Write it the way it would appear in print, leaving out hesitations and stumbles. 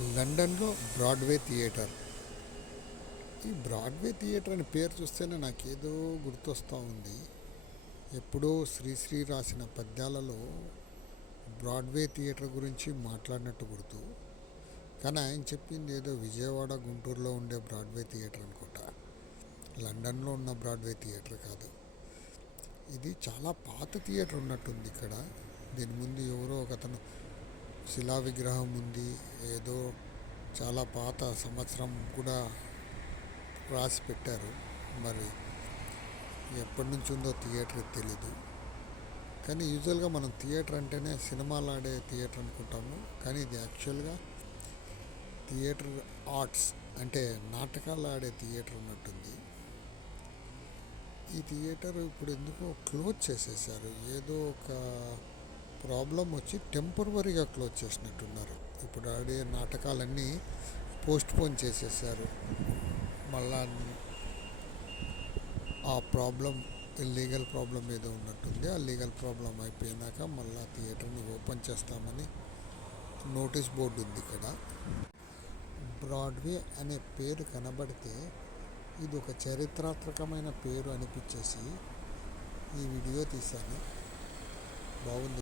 లండన్లో Broadway theatre. ఈ Broadway theatre అని పేరు చూస్తేనే నాకేదో గుర్తొస్తూ ఉంది. ఎప్పుడో శ్రీశ్రీ రాసిన పద్యాలలో బ్రాడ్వే థియేటర్ గురించి మాట్లాడినట్టు గుర్తు. కానీ ఆయన చెప్పింది ఏదో విజయవాడ గుంటూరులో ఉండే బ్రాడ్వే థియేటర్ అనుకుంటా. లండన్లో ఉన్న బ్రాడ్వే థియేటర్ కాదు. ఇది చాలా పాత థియేటర్ ఉన్నట్టుంది ఇక్కడ. దీని ముందు ఎవరో ఒకతను శిలా విగ్రహం ఉంది. ఏదో చాలా పాత సంవత్సరం కూడా రాసి పెట్టారు. మరి ఎప్పటి నుంచి ఉందో థియేటర్ తెలీదు. కానీ యూజువల్గా మనం థియేటర్ అంటేనే సినిమాలు ఆడే థియేటర్ అనుకుంటాము. కానీ ఇది యాక్చువల్గా థియేటర్ ఆర్ట్స్, అంటే నాటకాలు ఆడే థియేటర్ ఉన్నట్టుంది. ఈ థియేటర్ ఇప్పుడు ఎందుకో క్లోజ్ చేసేసారు. ఏదో ఒక ప్రాబ్లం వచ్చి టెంపరవరీగా క్లోజ్ చేసినట్టున్నారు. ఇప్పుడు ఆడే నాటకాలన్నీ పోస్ట్ పోన్ చేసేసారు. మళ్ళా ఆ ప్రాబ్లం లీగల్ ప్రాబ్లం ఏదో ఉన్నట్టుంది. ఆ లీగల్ ప్రాబ్లం అయిపోయినాక మళ్ళీ థియేటర్ని ఓపెన్ చేస్తామని నోటీస్ బోర్డు ఉంది ఇక్కడ. బ్రాడ్వే అనే పేరు కనబడితే ఇది ఒక చరిత్రాత్మకమైన పేరు అనిపించేసి ఈ వీడియో తీశాను. బాగుంది.